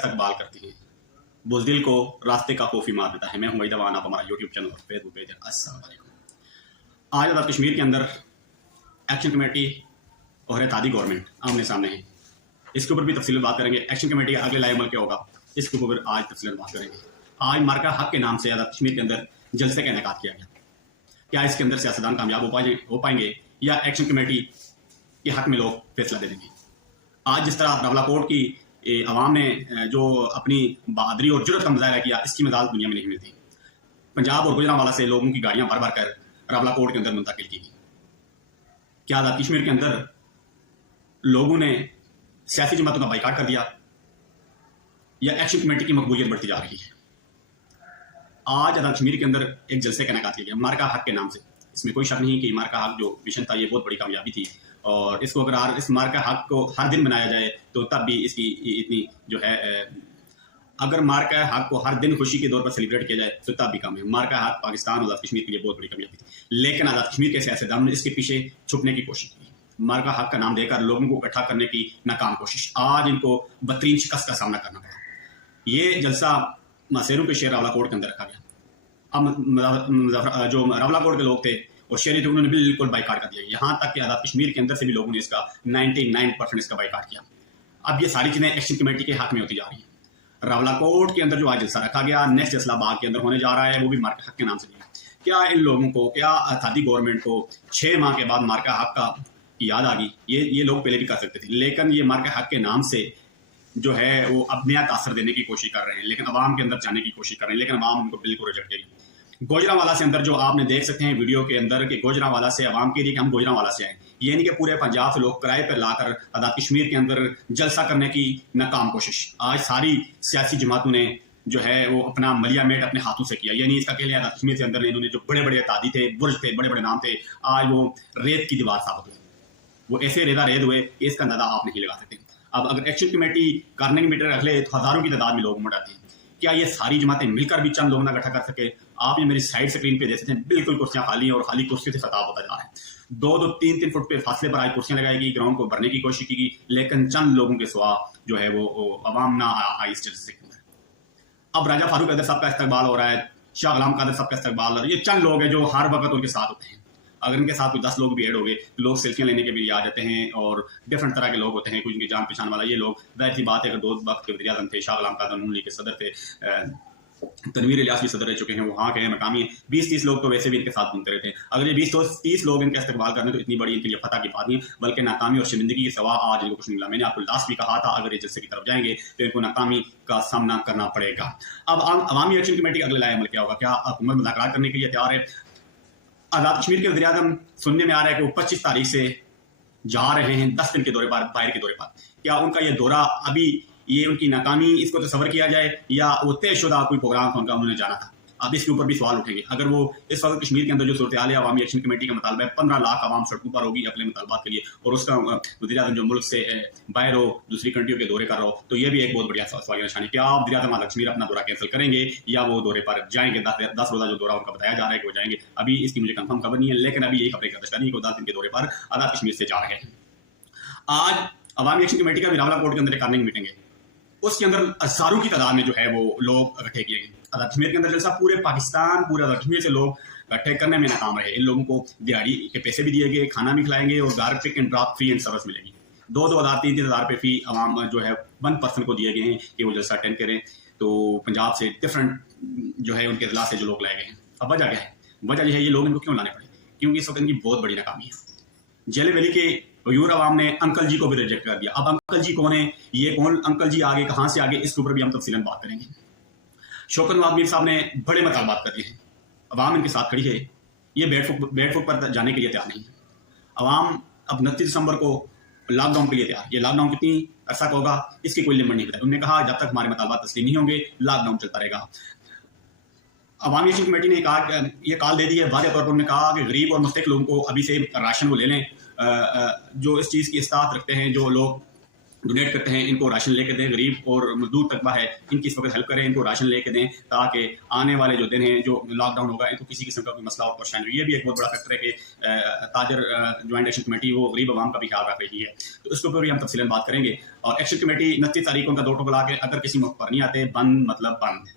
इस्तकबाल करती हैं, बुज़दिल को रास्ते का खौफ ही मार देता है। मैं हूं वहीद अवान, आप हमारा यूट्यूब चैनल और फेसबुक पेज है। अस्सलाम वालेकुम। आज आज़ाद कश्मीर के अंदर एक्शन कमेटी और इत्तेहादी गवर्नमेंट आमने सामने है। इसके ऊपर भी तफसील बात करेंगे। एक्शन कमेटी का अगले लाएमल क्या होगा, इसके ऊपर आज तफसील बात करेंगे। आज मार्का हक के नाम से आज़ाद कश्मीर के अंदर जलसे का इनेकाद किया गया। क्या इसके अंदर सियासतदान कामयाब हो पाएंगे या एक्शन कमेटी के हक में लोग फैसला दे देंगे? आज जिस तरह रावलाकोट की अवाम ने जो अपनी बहादुरी और जुर्रत का मुजाहरा किया, इसकी मिसाल दुनिया में नहीं मिलती। पंजाब और गुजरांवाला से लोगों की गाड़ियां भर भर कर रावलाकोट के अंदर मुंतकिल की गई। क्या आज़ाद कश्मीर के अंदर लोगों ने सियासी जमातों का बाइकाट कर दिया या एक्शन कमेटी की मकबूलियत बढ़ती जा रही है? आज आज़ाद कश्मीर के अंदर एक जलसे का इनेकाद किया गया मार्का हक के नाम से। इसमें कोई शक नहीं कि मार्का हक जो मिशन था ये बहुत बड़ी कामयाबी थी, और इसको अगर इस मार्का हक को हर दिन मनाया जाए तो तब भी इसकी इतनी जो है, अगर मार्का हक को हर दिन खुशी के दौर पर सेलिब्रेट किया जाए तो तब भी कम है। मार्का हक पाकिस्तान और आज़ाद कश्मीर के लिए बहुत बड़ी कामयाबी थी, लेकिन आज़ाद कश्मीर के सियासतदानों ने इसके पीछे छुपने की कोशिश की। मार्का हक का नाम देकर लोगों को इकट्ठा करने की नाकाम कोशिश, आज इनको बदतरीन शिकस्त का सामना करना पड़ा। ये जलसा मासेरों के शेर रावलाकोट के अंदर रखा गया। अब जो रावलाकोट के लोग थे और शहरी थे, उन्होंने बिल्कुल बाइकाट कर दिया। यहाँ तक कि आज़ाद कश्मीर के अंदर से भी लोगों ने इसका 99% इसका बाइकाट किया। अब ये सारी चीज़ें एक्शन कमेटी के हक में होती जा रही है। रावलाकोट के अंदर जो आज जलसा रखा गया, नेक्स्ट जलसा बाग के अंदर होने जा रहा है, वो भी मार्का हक के नाम से नहीं है। क्या इन लोगों को, क्या इत्तेहादी गवर्नमेंट को 6 माह के बाद मार्का हक का याद आ गई? ये लोग पहले भी कर सकते थे, लेकिन ये मार्का हक के नाम से जो है वो अब नया तासर देने की कोशिश कर रहे हैं, लेकिन अवाम के अंदर जाने की कोशिश कर रहे हैं, लेकिन अवाम उनको बिल्कुल रिजेक्ट करेगी। गोजरांवाला से अंदर जो आपने देख सकते हैं वीडियो के अंदर कि गोजरांवाला से अवाम के लिए कि हम गोजरांवाला से आए, ये नहीं कि पूरे पंजाब से लोग किराए पर लाकर आज़ाद कश्मीर के अंदर जलसा करने की नाकाम कोशिश। आज सारी सियासी जमातों ने जो है वो अपना मलिया मेट अपने हाथों से किया। यानी इसका कहले आज़ाद कश्मीर के अंदर इन्होंने जो बड़े बड़े इत्तेहादी थे, बुर्ज थे, बड़े बड़े नाम थे, आज वो रेत की दीवार साबित हुए। वो ऐसे रेदा रेद हुए कि इसका अंदाजा आप नहीं लगा सकते। अब अगर एक्शन कमेटी कार्निंग मीटर रख ले तो हजारों की तादाद में लोग उमड़ आते हैं। क्या ये सारी जमातें मिलकर भी चंद लोग ना इकट्ठा कर सके? आप ये मेरी साइड स्क्रीन पे देख सकते हैं, बिल्कुल कुर्सियां खाली हैं और खाली कुर्सी से खताब होता जा रहा है। 2-2, 3-3 फुट पे फासले पर आज कुर्सियां लगाई गई, ग्राउंड को भरने की कोशिश की गई, लेकिन चंद लोगों के सिवा जो है वो अवाम ना आई इस जलसे के अंदर। अब राजा फारूक अदर साहब का इस्तकबाल हो रहा है, शाह गुलाम कादर साहब का इस्तकबाल हो रहा है। ये चंद लोग हैं जो हर वक्त उनके साथ होते हैं। अगर इनके साथ कोई 10 लोग भी ऐड हो गए, लोग सेल्फियां लेने के भी आ जाते हैं, और डिफरेंट तरह के लोग होते हैं, कुछ उनकी जान पहचान वाला। ये लोग जाहिर सी बात है, अगर 2 वक्त के वज़ीर आज़म थे, शाह गुलाम कादर नून लीग के सदर थे, तनवीर इलियास भी सदर रह चुके हैं, वो वहाँ के हैं मकामी। 20-30 लोग तो वैसे भी इनके साथ घूमते रहते हैं। अगर ये 20-30 लोग इनका इस्तेमाल करने तो इतनी बड़ी इनके लिए फतह की बात नहीं, बल्कि नाकामी और शर्मिंदगी के सवा आज इनको कुछ नहीं मिला। मैंने आपको लास्ट भी कहा था, अगर ये जलसे की तरफ जाएंगे तो इनको नाकामी का सामना करना पड़ेगा। अब अवामी एक्शन कमेटी अगले लाएमल क्या होगा? क्या हुकूमत मुज़ाकरात करने के लिए तैयार है? आज़ाद कश्मीर के वज़ीर आज़म सुनने में आ रहा है कि वो 25 तारीख से जा रहे हैं 10 दिन के दौरे पर, बाहर के दौरे पर। क्या उनका ये दौरा अभी ये उनकी नाकामी इसको तस्वर किया जाए या वो तयशुदा कोई प्रोग्राम था उनका, उन्होंने जाना था? अब इसके ऊपर भी सवाल उठेंगे। अगर वो इस वक्त कश्मीर के अंदर जो सूरत हाल है, अवामी एक्शन कमेटी का मुतालबा है 15 लाख आवाम सड़कों पर होगी अपने मुतालबात के लिए, और उसका वज़ीर आज़म जो मुल्क से बाहर हो, दूसरी कंट्रियों के दौरे कर रहा हो, तो ये भी एक बहुत बढ़िया सवाल निशानी। क्या आप वज़ीर आज़म कश्मीर अपना दौरा कैंसिल करेंगे या वो दौरे पर जाएंगे? 10 रोज़ा जो दौरा उनका बताया जा रहा है कि वो जाएंगे। अभी इसकी मुझे कंफर्म खबर नहीं है, लेकिन अभी यही खबरें करता नहीं कि वो 10 दिन के दौरे पर आज़ाद कश्मीर से जा रहे हैं। आज अवामी एक्शन कमेटी का भी रावलाकोट के अंदर एक कार्निंग मीटिंग है, उसके अंदर हजारों की तादाद में जो है वो लोग इकट्ठे किए गए। आज़ाद कश्मीर के अंदर जैसा पूरे पाकिस्तान, पूरे आज़ाद कश्मीर से लोग इकट्ठे करने में नाकाम रहे। इन लोगों को दिहाड़ी के पैसे भी दिए गए, खाना भी खिलाएंगे और घर pick and drop free and service मिलेगी। 2-2 हज़ार 3-3 हज़ार रुपये फी अवाम जो है 1 पर्सन को दिए गए हैं कि वो जलसा अटेंड करें। तो पंजाब से डिफरेंट जो है उनके अजला से जो लोग लाए गए हैं। अब वजह क्या है? वजह यह है ये लोग इनको क्यों लाने पड़े? क्योंकि इस वक्त इनकी बहुत बड़ी नाकामी है। जेले वैली के यूर अवाम ने अंकल जी को भी रिजेक्ट कर दिया। अब अंकल जी कौन है, ये कौन अंकल जी आगे कहाँ से आगे, इसके ऊपर भी हम तफसीलन बात करेंगे। शौकत नवाज मीर साहब ने बड़े मुतालबात कर दिए हैं, अवाम इनके साथ खड़ी है, ये बेडफुट पर जाने के लिए तैयार नहीं है। अवाम अब 29 दिसंबर को लॉकडाउन के लिए तैयार। ये लॉकडाउन कितनी अर्सा का होगा इसकी कोई लिमिट नहीं बताई। उन्होंने कहा जब तक हमारे मुतालबात तस्लीम नहीं होंगे लॉकडाउन चलता रहेगा। अवामी एक्शन कमेटी ने ये कॉल दे दी है, वाज़ेह तौर पर उन्होंने कहा कि गरीब और मुस्तहिक लोगों को अभी से राशन वो ले लें। जो इस चीज़ की इस्तात रखते हैं, जो लोग डोनेट करते हैं, इनको राशन लेके दें। गरीब और मजदूर तबका है, इनकी इस वक्त हेल्प करें, इनको राशन लेके दें ताकि आने वाले जो दिन हैं, जो लॉकडाउन होगा, इनको किसी किस्म का कोई मसला और परेशानी। ये भी एक बहुत बड़ा फैक्टर है कि ताजर ज्वाइंट एक्शन कमेटी वो गरीब आवाम का भी ख्याल रख रही है, तो इसके ऊपर भी हम तफसीलन बात करेंगे। और एक्शन कमेटी 29 तारीख को उनका 2 टुकड़ा के अगर किसी मौके पर नहीं आते, बंद मतलब बंद।